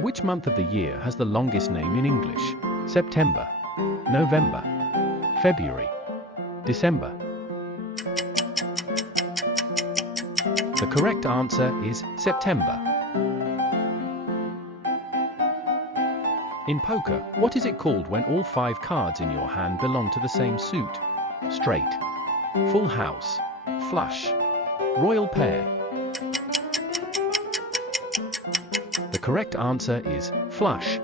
Which month of the year has the longest name in English? September, November, February, December. The correct answer is September. In poker, what is it called when all 5 cards in your hand belong to the same suit? Straight, full house, flush, royal pair. The correct answer is flush.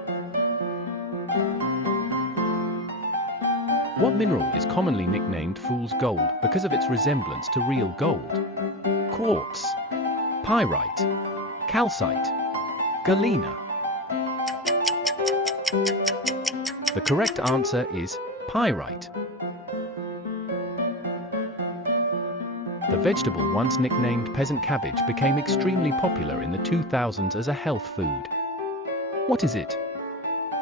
What mineral is commonly nicknamed fool's gold because of its resemblance to real gold? Quartz, pyrite, calcite, galena. The correct answer is pyrite. The vegetable once nicknamed peasant cabbage became extremely popular in the 2000s as a health food. What is it?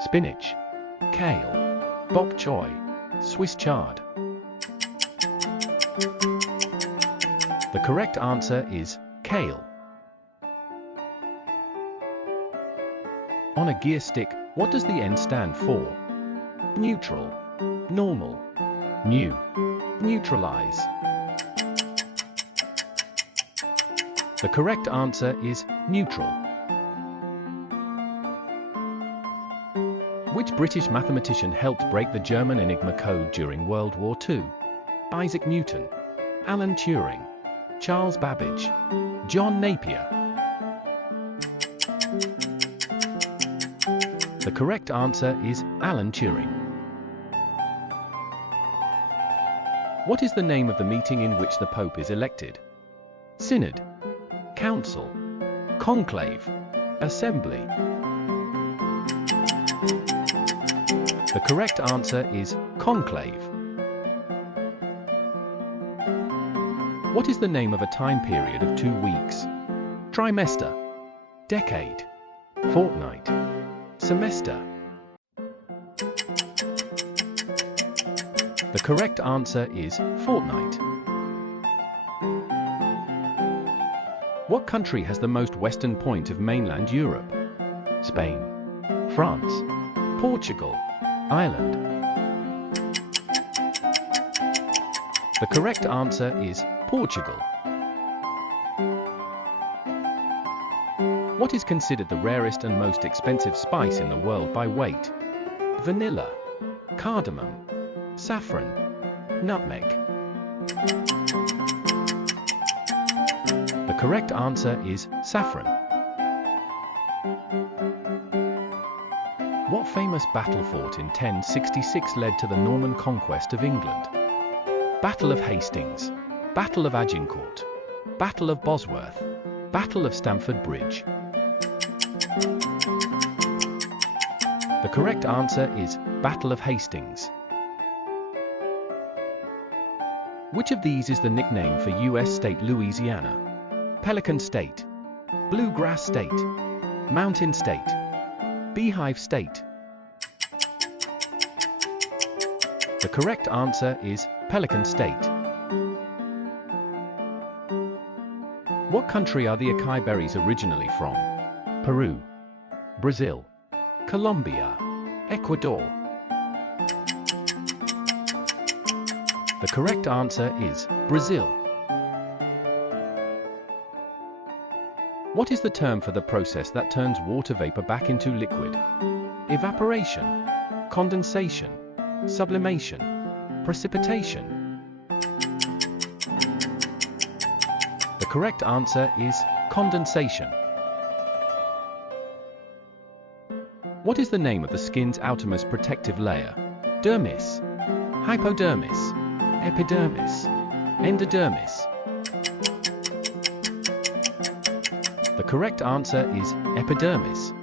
Spinach, kale, bok choy, Swiss chard. The correct answer is kale. On a gear stick, what does the N stand for? Neutral, normal, new, neutralize. The correct answer is neutral. Which British mathematician helped break the German Enigma code during World War II? Isaac Newton, Alan Turing, Charles Babbage, John Napier. The correct answer is Alan Turing. What is the name of the meeting in which the Pope is elected? Synod, Council, Conclave, Assembly. The correct answer is conclave. What is the name of a time period of 2 weeks? Trimester, decade, fortnight, semester. The correct answer is fortnight. What country has the most western point of mainland Europe? Spain, France, Portugal, Ireland. The correct answer is Portugal. What is considered the rarest and most expensive spice in the world by weight? Vanilla, cardamom, saffron, nutmeg. The correct answer is saffron. What famous battle fought in 1066 led to the Norman conquest of England? Battle of Hastings, Battle of Agincourt, Battle of Bosworth, Battle of Stamford Bridge. The correct answer is Battle of Hastings. Which of these is the nickname for U.S. state Louisiana? Pelican State, Bluegrass State, Mountain State, Beehive State. The correct answer is Pelican State. What country are the acai berries originally from? Peru, Brazil, Colombia, Ecuador. The correct answer is Brazil. What is the term for the process that turns water vapor back into liquid? Evaporation, condensation, sublimation, precipitation. The correct answer is condensation. What is the name of the skin's outermost protective layer? Dermis, hypodermis, epidermis, endodermis. The correct answer is epidermis.